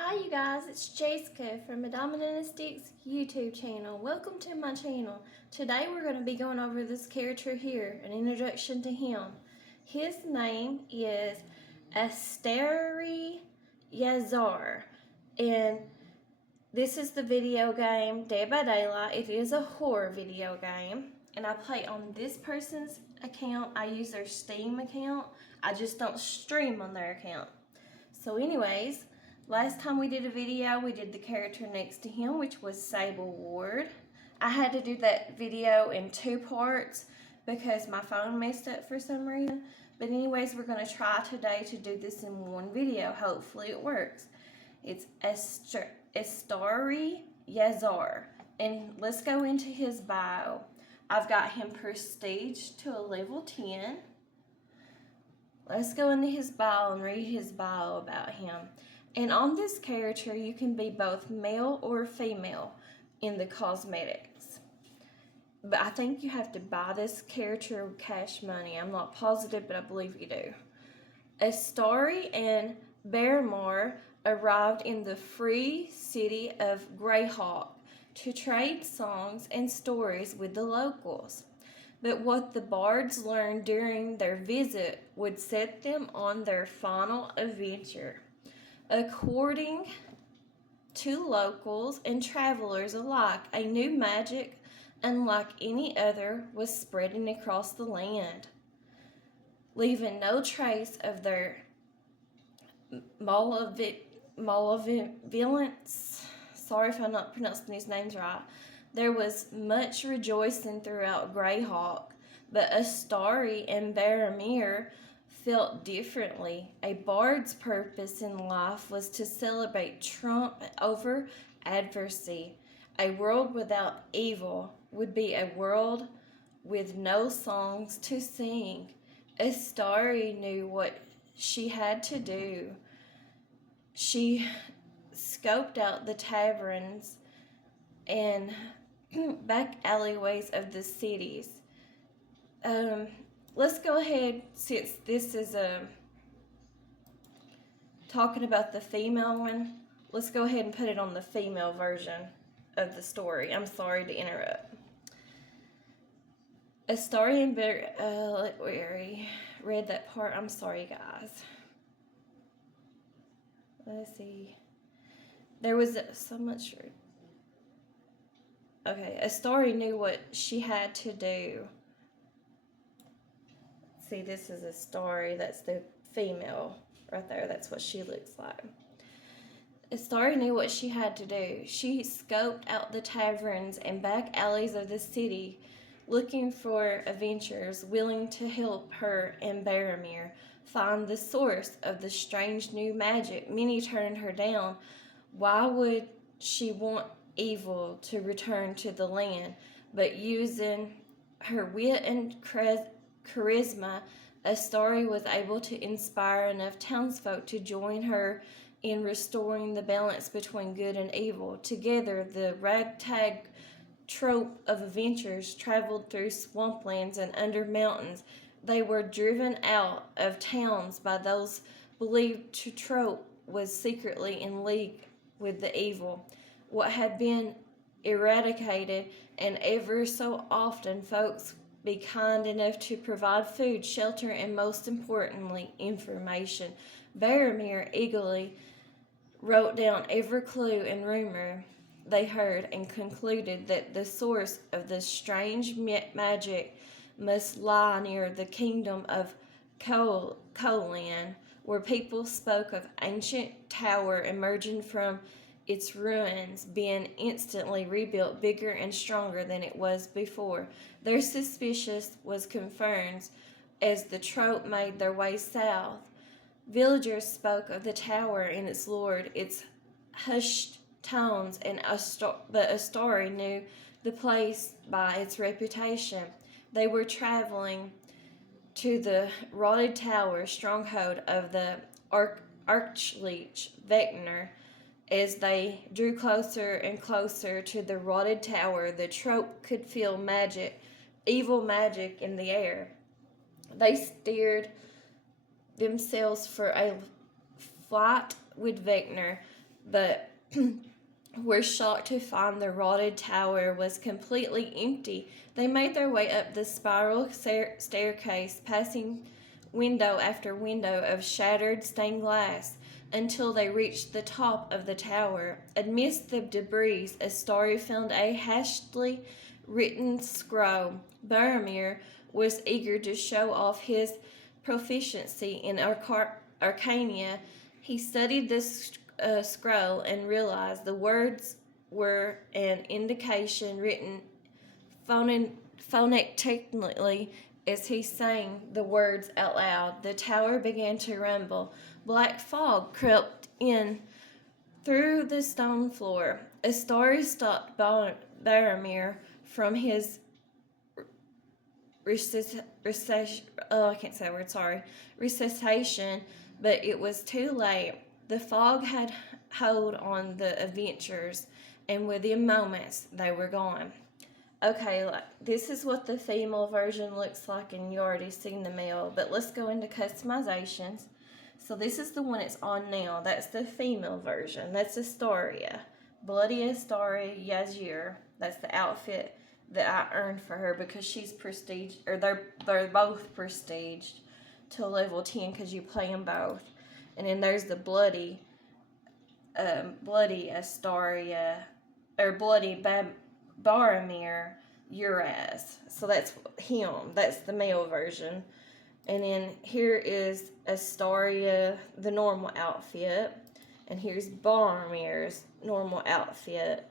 Hi you guys, it's Jessica from Madame Dynasty's YouTube channel. Welcome to my channel. Today we're going to be going over this character here, an introduction to him. His name is Aestri Yazar, and this is the video game Dead by Daylight. It is a horror video game, and I play on this person's account. I use their Steam account. I just don't stream on their account. So anyways, last time we did a video, we did the character next to him, which was Sable Ward. I had to do that video in 2 parts because my phone messed up for some reason. But anyways, we're going to try today to do this in one video. Hopefully it works. It's Aestri Yazar. And let's go into his bio. I've got him prestige to a level 10. Let's go into his bio and read his bio about him. And on this character, you can be both male or female in the cosmetics. But I think you have to buy this character with cash money. I'm not positive, but I believe you do. Aestri and Baermar arrived in the free city of Greyhawk to trade songs and stories with the locals. But what the bards learned during their visit would set them on their final adventure. According to locals and travelers alike, a new magic, unlike any other, was spreading across the land, leaving no trace of their malevolence. Sorry if I'm not pronouncing these names right. There was much rejoicing throughout Greyhawk, but Aestri and Baermar felt differently. A bard's purpose in life was to celebrate triumph over adversity. A world without evil would be a world with no songs to sing. Aestri knew what she had to do. She scoped out the taverns and back alleyways of the cities. Let's go ahead, since this is talking about the female one, let's go ahead and put it on the female version of the story. I'm sorry to interrupt. Aestri and we read that part. I'm sorry, guys. Let's see. There was so much. Okay, Aestri knew what she had to do. See, this is Aestri. That's the female right there. That's what she looks like. Aestri knew what she had to do. She scoped out the taverns and back alleys of the city, looking for adventurers willing to help her and Baermar find the source of the strange new magic. Many turned her down. Why would she want evil to return to the land? But using her wit and charisma, Aestri was able to inspire enough townsfolk to join her in restoring the balance between good and evil. Together, the ragtag troop of adventurers traveled through swamplands and under mountains. They were driven out of towns by those believed to trope was secretly in league with the evil. What had been eradicated, and ever so often folks be kind enough to provide food, shelter, and most importantly, information. Baermar eagerly wrote down every clue and rumor they heard and concluded that the source of the strange magic must lie near the kingdom of Colan, where people spoke of ancient tower emerging from its ruins, being instantly rebuilt bigger and stronger than it was before. Their suspicion was confirmed as the troop made their way south. Villagers spoke of the tower and its lord, its hushed tones, but Aestri knew the place by its reputation. They were traveling to the rotted tower stronghold of the Archleech Vector. As they drew closer and closer to the rotted tower, the troop could feel evil magic in the air. They steered themselves for a flight with Vector, but were shocked to find the rotted tower was completely empty. They made their way up the spiral staircase, passing window after window of shattered stained glass, until they reached the top of the tower. Amidst the debris, Aestri found a hastily written scroll. Baermar was eager to show off his proficiency in Arcania. He studied this scroll and realized the words were an indication written phonetically as he sang the words out loud. The tower began to rumble. Black fog crept in through the stone floor. Aestri stopped Baermar from his recitation, but it was too late. The fog had hold on the adventurers, and within moments they were gone. Okay, this is what the female version looks like, and you already seen the male, but let's go into customizations. So this is the one it's on now. That's the female version. That's Astoria. Bloody Astoria Yazar. That's the outfit that I earned for her because she's prestige, or they're both prestiged to level 10 because you play them both. And then there's the bloody Astoria, or bloody Baermar Uraz. So that's him. That's the male version. And then here is Astoria, the normal outfit. And here's Baermar's normal outfit.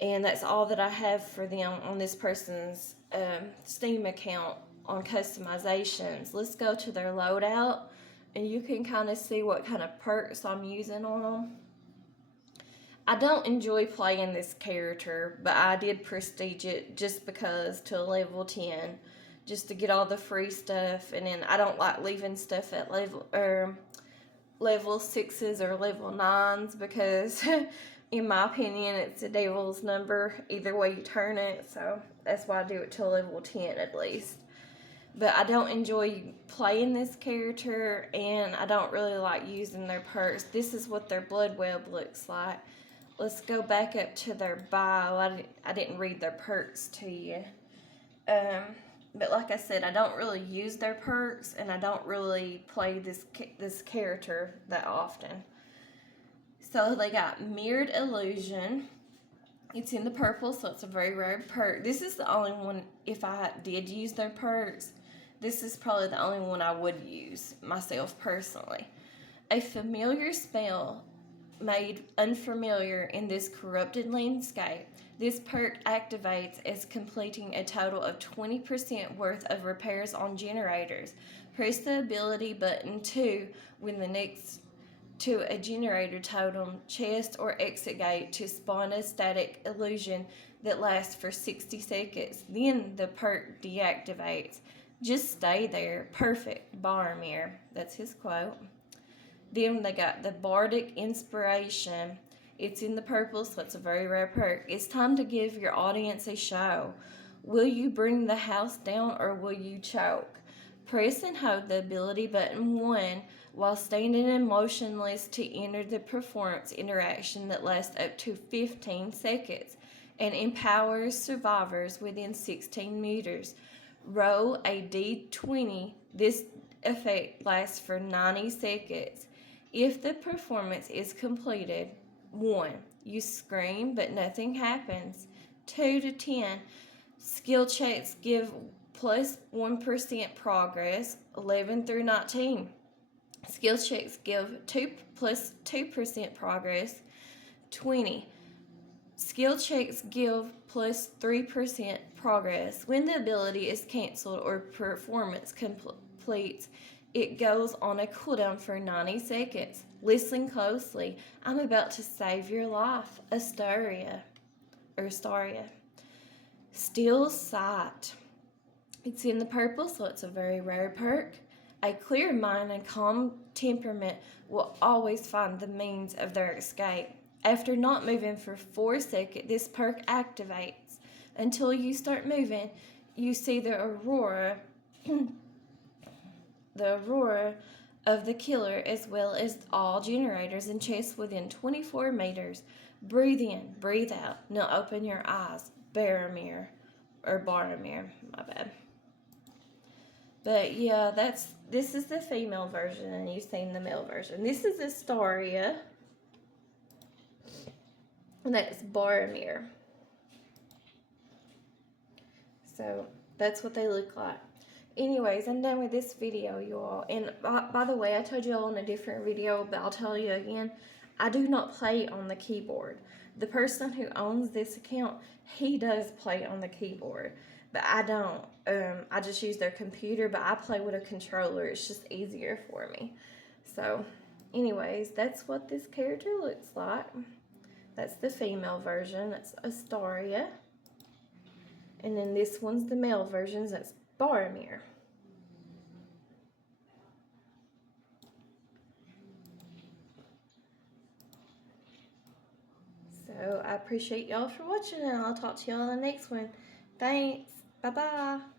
And that's all that I have for them on this person's Steam account on customizations. Let's go to their loadout, and you can kind of see what kind of perks I'm using on them. I don't enjoy playing this character, but I did prestige it just because to a level 10, just to get all the free stuff. And then I don't like leaving stuff at level 6s or level 9s because in my opinion it's the devil's number either way you turn it. So that's why I do it to level 10 at least. But I don't enjoy playing this character, and I don't really like using their perks. This is what their blood web looks like. Let's go back up to their bio. I didn't read their perks to you. But like I said, I don't really use their perks, and I don't really play this character that often. So they got Mirrored Illusion. It's in the purple, so it's a very rare perk. This is the only one, if I did use their perks, this is probably the only one I would use myself personally. A familiar spell made unfamiliar in this corrupted landscape. This perk activates as completing a total of 20% worth of repairs on generators. Press the ability button 2 when the next to a generator totem, chest, or exit gate to spawn a static illusion that lasts for 60 seconds. Then the perk deactivates. Just stay there. Perfect. Baermar. That's his quote. Then they got the Bardic Inspiration. It's in the purple, so it's a very rare perk. It's time to give your audience a show. Will you bring the house down or will you choke? Press and hold the ability button 1 while standing and motionless to enter the performance interaction that lasts up to 15 seconds and empowers survivors within 16 meters. Roll a d20. This effect lasts for 90 seconds. If the performance is completed, 1. You scream, but nothing happens. 2 to 10. Skill checks give plus 1% progress. 11 through 19. Skill checks give 2 plus 2% progress. 20. Skill checks give plus 3% progress. When the ability is cancelled or performance completes, it goes on a cooldown for 90 seconds. Listen closely. I'm about to save your life. Astoria. Still Sight. It's in the purple, so it's a very rare perk. A clear mind and calm temperament will always find the means of their escape. After not moving for 4 seconds, this perk activates. Until you start moving, you see the aurora of the killer as well as all generators and chests within 24 meters. Breathe in, breathe out. Now open your eyes. Baermar. Or Baermar, my bad. But yeah, this is the female version, and you've seen the male version. This is Astoria, and that's Baermar. So that's what they look like. Anyways, I'm done with this video, you all. And by the way, I told you all in a different video, but I'll tell you again, I do not play on the keyboard. The person who owns this account, he does play on the keyboard, but I don't. I just use their computer, but I play with a controller. It's just easier for me. So, anyways, that's what this character looks like. That's the female version. That's Astoria. And then this one's the male version. That's Baermar. So I appreciate y'all for watching, and I'll talk to y'all in the next one. Thanks. Bye-bye.